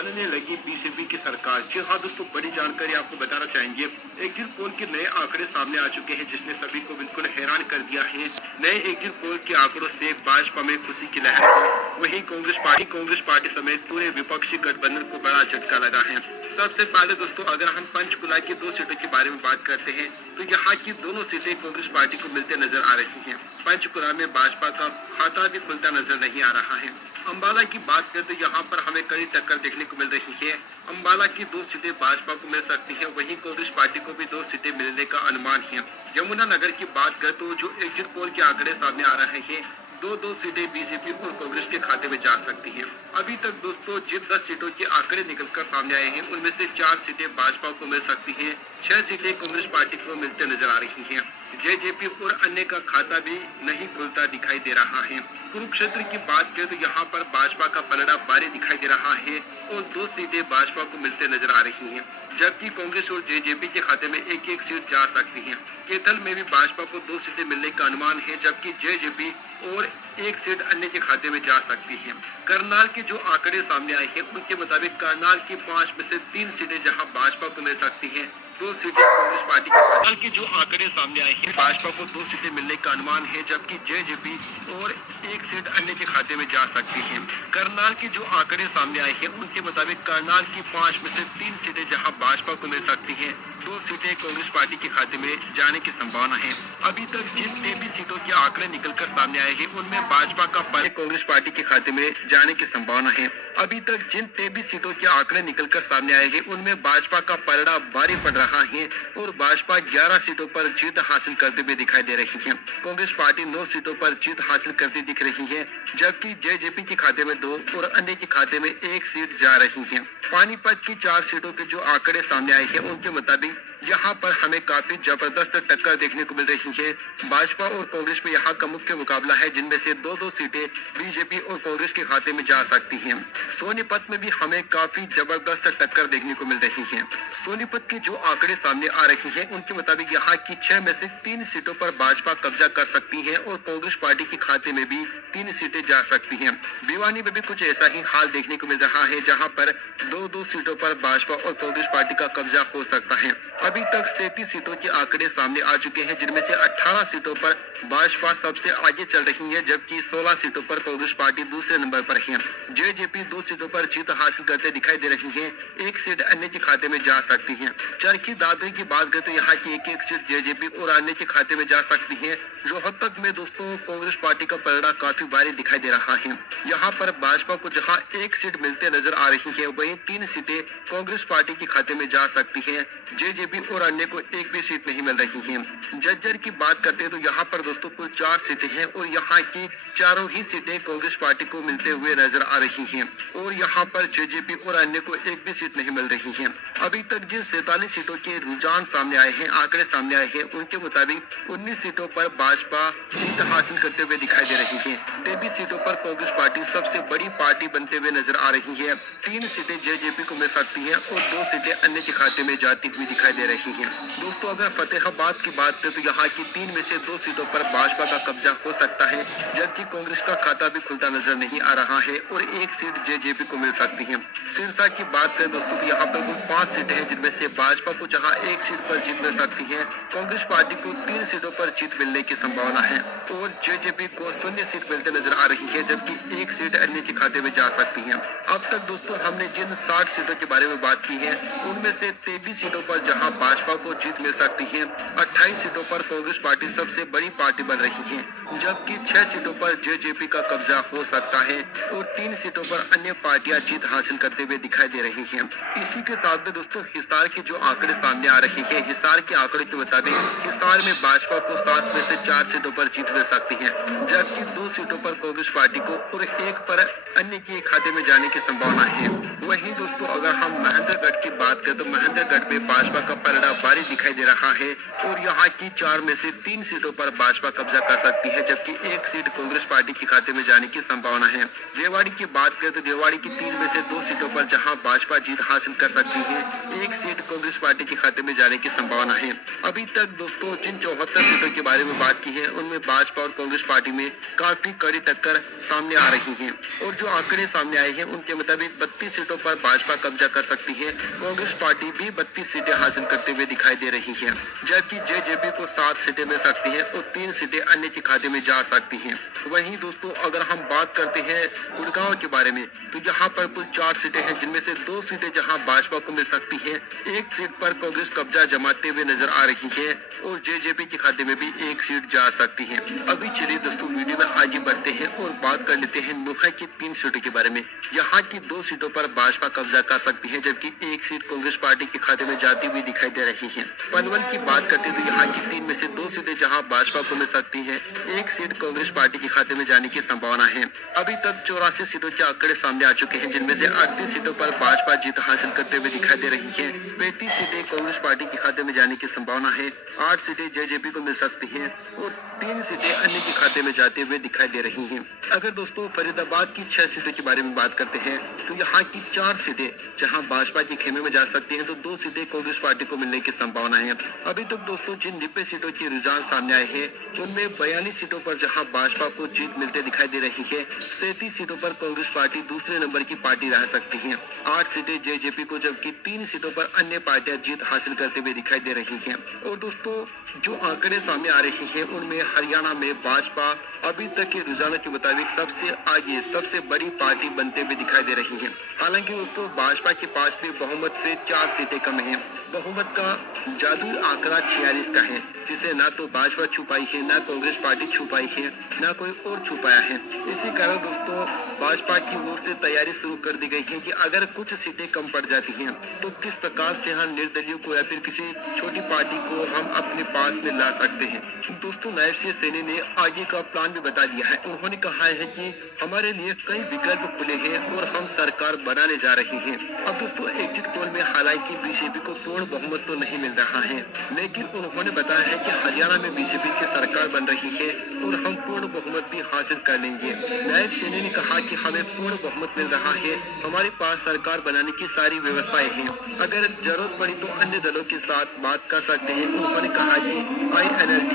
बनने लगी बीजेपी की सरकार। जी हाँ दोस्तों, बड़ी जानकारी आपको बताना चाहेंगे। एग्जिट पोल के नए आंकड़े सामने आ चुके हैं जिसने सभी को बिल्कुल हैरान कर दिया है। नए एग्जिट पोल के आंकड़ों से भाजपा में खुशी की लहर है। वहीं कांग्रेस पार्टी समेत पूरे विपक्षी गठबंधन को बड़ा झटका लगा है। सबसे पहले दोस्तों, अगर हम पंचकुला की 2 सीटों के बारे में बात करते हैं तो यहाँ की दोनों सीटें कांग्रेस पार्टी को मिलते नजर आ रही हैं। पंचकुला में भाजपा का खाता भी खुलता नजर नहीं आ रहा है। अंबाला की बात करें तो यहाँ पर हमें कड़ी टक्कर देखने को मिल रही है। अंबाला की 2 सीटें भाजपा को मिल सकती हैं, वहीं कांग्रेस पार्टी को भी 2 सीटें मिलने का अनुमान है। यमुनानगर की बात करें तो जो एग्जिट पोल के आंकड़े सामने आ रहे हैं, 2-2 सीटें बीजेपी और कांग्रेस के खाते में जा सकती हैं। अभी तक दोस्तों जिन 10 सीटों के आंकड़े निकलकर सामने आए हैं उनमें से 4 सीटें भाजपा को मिल सकती हैं, 6 सीटें कांग्रेस पार्टी को मिलते नजर आ रही हैं। जेजेपी और अन्य का खाता भी नहीं खुलता दिखाई दे रहा है। कुरुक्षेत्र की बात करें तो यहाँ पर भाजपा का पलड़ा भारी दिखाई दे रहा है और 2 सीटें भाजपा को मिलते नजर आ रही हैं, जबकि कांग्रेस और जेजेपी के खाते में एक एक सीट जा सकती है। कैथल में भी भाजपा को 2 सीटें मिलने का अनुमान है, जबकि जेजेपी और एक सीट अन्य के खाते में जा सकती है। करनाल के जो आंकड़े सामने आए हैं उनके मुताबिक करनाल की 5 में से 3 सीटें जहां भाजपा को मिल सकती हैं, 2 सीटें कांग्रेस पार्टी के। करनाल के जो आंकड़े सामने आए हैं, भाजपा को 2 सीटें मिलने का अनुमान है, जबकि जेजेपी और एक सीट अन्य के खाते में जा सकती है। करनाल के जो आंकड़े सामने आए हैं उनके मुताबिक करनाल की 5 में से 3 सीटें जहां भाजपा को मिल सकती हैं, 2 सीटें कांग्रेस पार्टी के खाते में जाने की संभावना है। अभी तक जिन 23 सीटों के आंकड़े निकलकर सामने आए हैं उनमें भाजपा का कांग्रेस पार्टी के खाते में जाने की संभावना है। अभी तक जिन 23 सीटों के आंकड़े निकलकर सामने आए हैं उनमें भाजपा का पलड़ा भारी पड़ रहा है और भाजपा 11 सीटों पर जीत हासिल करते हुए दिखाई दे रही है। कांग्रेस पार्टी 9 सीटों पर जीत हासिल करती दिख रही है, जबकि जेजेपी के खाते में 2 और अन्य के खाते में 1 सीट जा रही है। पानीपत की 4 सीटों के जो आंकड़े सामने आए हैं उनके मुताबिक यहाँ पर हमें काफी जबरदस्त टक्कर देखने को मिल रही है। भाजपा और कांग्रेस में यहाँ का मुख्य मुकाबला है, जिनमें से 2-2 सीटें बीजेपी और कांग्रेस के खाते में जा सकती हैं। सोनीपत में भी हमें काफी जबरदस्त टक्कर देखने को मिल रही है। सोनीपत के जो आंकड़े सामने आ रहे हैं उनके मुताबिक यहाँ की 6 में से 3 सीटों पर भाजपा कब्जा कर सकती है और कांग्रेस पार्टी के खाते में भी 3 सीटें जा सकती हैं। भिवानी में भी कुछ ऐसा ही हाल देखने को मिल रहा है, जहाँ पर 2-2 सीटों पर भाजपा और कांग्रेस पार्टी का कब्जा हो सकता है। अभी तक 37 सीटों के आंकड़े सामने आ चुके हैं, जिनमें से 18 सीटों पर भाजपा सबसे आगे चल रही है, जबकि 16 सीटों पर कांग्रेस पार्टी दूसरे नंबर पर है। जेजेपी 2 सीटों पर जीत हासिल करते दिखाई दे रही है, 1 सीट अन्य के खाते में जा सकती है। चरखी दादरी की बात करें तो यहाँ की एक सीट जेजेपी और अन्य के खाते में जा सकती है। रोहतक में दोस्तों कांग्रेस पार्टी का पलड़ा काफी भारी दिखाई दे रहा है। यहाँ पर भाजपा को जहाँ 1 सीट मिलते नजर आ रही है, वहीं 3 सीटें कांग्रेस पार्टी के खाते में जा सकती है। जेजेपी और अन्य को एक भी सीट नहीं मिल रही है। जज्जर की बात करते हैं तो यहाँ पर दोस्तों कुल 4 सीटें हैं और यहाँ की चारों ही सीटें कांग्रेस पार्टी को मिलते हुए नजर आ रही हैं और यहाँ पर जेजेपी और अन्य को एक भी सीट नहीं मिल रही है। अभी तक जिन 47 सीटों के रुझान सामने आए हैं, आंकड़े सामने आए हैं, उनके मुताबिक 19 सीटों पर भाजपा जीत हासिल करते हुए दिखाई दे रही है। 23 सीटों पर कांग्रेस पार्टी सबसे बड़ी पार्टी बनते हुए नजर आ रही है। 3 सीटें जेजेपी को मिल सकती है और 2 सीटें अन्य के खाते में जाती हुई दिखाई दे रही है। दोस्तों अगर फतेहाबाद की बात करें तो यहाँ की 3 में से 2 सीटों पर भाजपा का कब्जा हो सकता है, जबकि कांग्रेस का खाता भी खुलता नजर नहीं आ रहा है और 1 सीट जेजेपी को मिल सकती है। सिरसा की बात करें दोस्तों तो यहाँ पर कुल 5 सीटें हैं, जिनमें से भाजपा को जहाँ 1 सीट पर जीत मिल सकती है, कांग्रेस पार्टी को 3 सीटों पर जीत मिलने की संभावना है और जेजेपी को 0 सीट मिलते नजर आ रही है, जबकि 1 सीट अन्य के खाते में जा सकती है। अब तक दोस्तों हमने जिन 60 सीटों के बारे में बात की है, उनमें से 23 सीटों पर जहां भाजपा को जीत मिल सकती है, 28 सीटों पर कांग्रेस पार्टी सबसे बड़ी पार्टी बन रही है, जबकि 6 सीटों पर जेजेपी का कब्जा हो सकता है और 3 सीटों पर अन्य पार्टियां जीत हासिल करते हुए दिखाई दे रही हैं। इसी के साथ में दोस्तों हिसार के जो आंकड़े सामने आ रहे हैं, हिसार के आंकड़े के मुताबिक हिसार में भाजपा को 7 में से 4 सीटों पर जीत मिल सकती है, जबकि 2 सीटों पर कांग्रेस पार्टी को और 1 पर अन्य के खाते में जाने की संभावना है। वहीं दोस्तों अगर हम महेंद्रगढ़ की बात करें तो महेंद्रगढ़ में भाजपा का पलड़ा भारी दिखाई दे रहा है और यहाँ की 4 में से 3 सीटों पर भाजपा कब्जा कर सकती है, जबकि 1 सीट कांग्रेस पार्टी के खाते में जाने की संभावना है। रेवाड़ी की बात करें तो रेवाड़ी की 3 में से 2 सीटों पर जहां भाजपा जीत हासिल कर सकती है, एक सीट कांग्रेस पार्टी के खाते में जाने की संभावना है। अभी तक दोस्तों जिन 74 सीटों के बारे में बात की है उनमें भाजपा और कांग्रेस पार्टी में काफी कड़ी टक्कर सामने आ रही है और जो आंकड़े सामने आए हैं उनके मुताबिक 32 सीटों पर भाजपा कब्जा कर सकती है। कांग्रेस पार्टी भी 32 सीटें हासिल करते हुए दिखाई दे रही है, जबकि जेजेपी को 7 सीटें मिल सकती हैं और 3 सीटें अन्य के खाते में जा सकती हैं। वहीं दोस्तों अगर हम बात करते हैं गुड़गांव के बारे में, तो यहाँ पर कुल 4 सीटें हैं, जिनमें से 2 सीटें जहाँ भाजपा को मिल सकती है, एक सीट पर कांग्रेस कब्जा जमाते हुए नजर आ रही है और जेजेपी के खाते में भी एक सीट जा सकती है। अभी चलिए दोस्तों वीडियो में आगे बढ़ते हैं और बात कर लेते हैं नोखा की 3 सीटों के बारे में। यहाँ की 2 सीटों पर भाजपा कब्जा कर सकती है, जबकि एक सीट कांग्रेस पार्टी के खाते में जाती हुई दिखाई दे रही है। पनवल की बात करते हैं तो यहाँ की 3 में से 2 सीटें जहाँ भाजपा को मिल सकती है, एक सीट कांग्रेस पार्टी के खाते में जाने की संभावना है। अभी तक 84 सीटों के आंकड़े सामने आ चुके हैं, जिनमें से 38 सीटों पर भाजपा जीत हासिल करते हुए दिखाई दे रही है। 35 सीटें कांग्रेस पार्टी के खाते में जाने की संभावना है, 8 सीटें जेजेपी को मिल सकती हैं और 3 सीटें अन्य के खाते में जाते हुए दिखाई दे रही हैं। अगर दोस्तों फरीदाबाद की 6 सीटों के बारे में बात करते हैं तो यहाँ की 4 सीटें जहाँ भाजपा के खेमे में जा सकती हैं, तो 2 सीटें कांग्रेस पार्टी को मिलने की संभावना है। अभी तक दोस्तों जिन 90 सीटों के रुझान सामने आए हैं उनमें 42 सीटों पर जहाँ भाजपा को जीत मिलते दिखाई दे रही है, 37 सीटों पर कांग्रेस पार्टी दूसरे नंबर की पार्टी रह सकती है, 8 सीटें जेजेपी को, जबकि 3 सीटों पर अन्य पार्टियां जीत हासिल करते हुए दिखाई दे रही हैं। और दोस्तों जो आंकड़े सामने आ रहे हैं उनमें हरियाणा में भाजपा अभी तक के रुझानों के मुताबिक सबसे आगे, सबसे बड़ी पार्टी बनते हुए दिखाई दे रही है। हालांकि दोस्तों भाजपा के पास भी बहुमत से 4 सीटें कम हैं। बहुमत का जादुई आंकड़ा 46 का है, जिसे ना तो भाजपा छुपाई है, ना कांग्रेस पार्टी छुपाई है, ना कोई और छुपाया है। इसी कारण दोस्तों भाजपा की ओर से तैयारी शुरू कर दी गई है कि अगर कुछ सीटें कम पड़ जाती हैं तो किस प्रकार से हम निर्दलीय को या फिर किसी छोटी पार्टी को हम अपने पास में ला सकते हैं। दोस्तों नायब सिंह सैनी ने आगे का प्लान भी बता दिया है। उन्होंने कहा है कि हमारे लिए कई विकल्प खुले हैं और हम सरकार बनाने जा रहे हैं। अब दोस्तों एग्जिट पोल में हालांकि बीजेपी को पूर्ण बहुमत तो नहीं मिल रहा है, लेकिन उन्होंने बताया है कि हरियाणा में बीजेपी की सरकार बन रही है और हम पूर्ण बहुमत भी हासिल कर लेंगे। नायब सैनी ने कहा कि हमें पूर्ण बहुमत मिल रहा है, हमारे पास सरकार बनाने की सारी व्यवस्थाएं हैं, अगर जरूरत पड़ी तो अन्य दलों के साथ बात कर सकते हैं। उन्होंने कहा कि INLD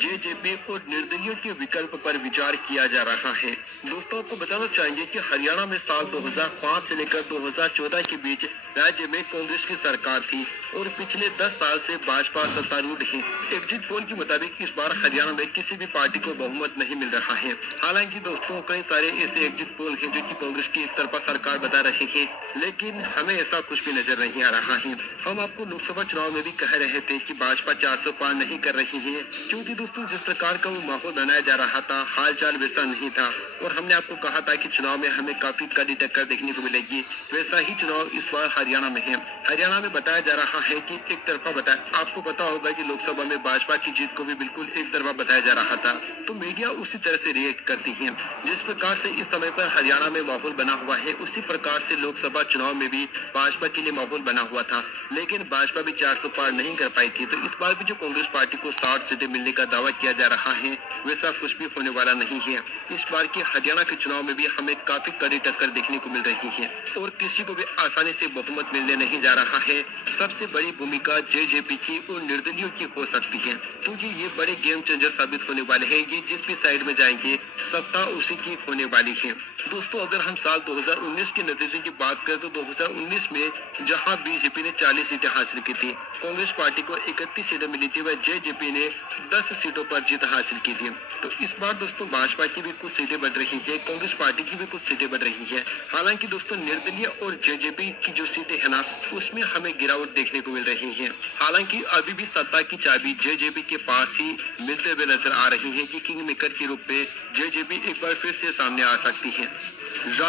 जेजेपी और निर्दलीयों के विकल्प पर विचार किया जा रहा है। दोस्तों आपको बताना चाहेंगे कि हरियाणा में साल 2005 से लेकर 2014 के बीच राज्य में कांग्रेस की सरकार थी और पिछले 10 साल से भाजपा सत्तारूढ़ है। एग्जिट पोल के मुताबिक इस बार हरियाणा में किसी भी पार्टी को बहुमत नहीं मिल रहा है। हालांकि दोस्तों कई सारे ऐसे एग्जिट पोल हैं जो कि कांग्रेस की एक तरफा सरकार बता रहे हैं, लेकिन हमें ऐसा कुछ भी नजर नहीं आ रहा है। हम आपको लोकसभा चुनाव में भी कह रहे थे कि भाजपा 400 पार नहीं कर रही है, क्योंकि दोस्तों जिस प्रकार का वो माहौल बनाया जा रहा था हाल चाल वैसा नहीं था और हमने आपको कहा था कि चुनाव में हमें काफी कड़ी टक्कर देखने को मिलेगी। वैसा ही चुनाव इस बार हरियाणा में है। हरियाणा में बताया जा रहा है कि एक तरफा बताया, आपको पता होगा कि लोकसभा में भाजपा की जीत को भी बिल्कुल एक तरफा बताया जा रहा था, तो मीडिया उसी तरह से रिएक्ट करती है। जिस प्रकार से इस समय पर हरियाणा में माहौल बना हुआ है, उसी प्रकार से लोकसभा चुनाव में भी भाजपा के लिए माहौल बना हुआ था, लेकिन भाजपा भी 400 पार नहीं कर पाई थी। तो इस बार भी जो कांग्रेस पार्टी को 60 सीटें मिलने का दावा किया जा रहा है, वैसा कुछ भी होने वाला नहीं है। इस बार के हरियाणा के चुनाव में भी हमें काफी कड़ी टक्कर देखने को मिल रही है और किसी को भी आसानी से बहुमत मिलने नहीं जा रहा है। सबसे बड़ी भूमिका जेजेपी की और निर्दलीयों की हो सकती है, क्योंकि ये बड़े गेम चेंजर साबित होने वाले हैं। ये जिस भी साइड में जाएंगे सत्ता उसी की होने वाली है। दोस्तों अगर हम साल 2019 के नतीजे की बात करें तो 2019 में जहां बीजेपी ने 40 सीटें हासिल की थी, कांग्रेस पार्टी को 31 सीटें मिली थी, वह जेजेपी ने 10 सीटों पर जीत हासिल की थी। तो इस बार दोस्तों भाजपा की भी कुछ सीटें बढ़ रही है, कांग्रेस पार्टी की भी कुछ सीटें बढ़ रही है। हालांकि दोस्तों निर्दलीय और जेजेपी की जो सीटें है ना, उसमें हमें गिरावट देखने को मिल रही है। हालांकि अभी भी सत्ता की चाबी जेजेपी के पास ही मिलते हुए नजर आ रही है कि किंग मेकर के रूप में जेजेपी एक बार फिर से सामने आ सकती है।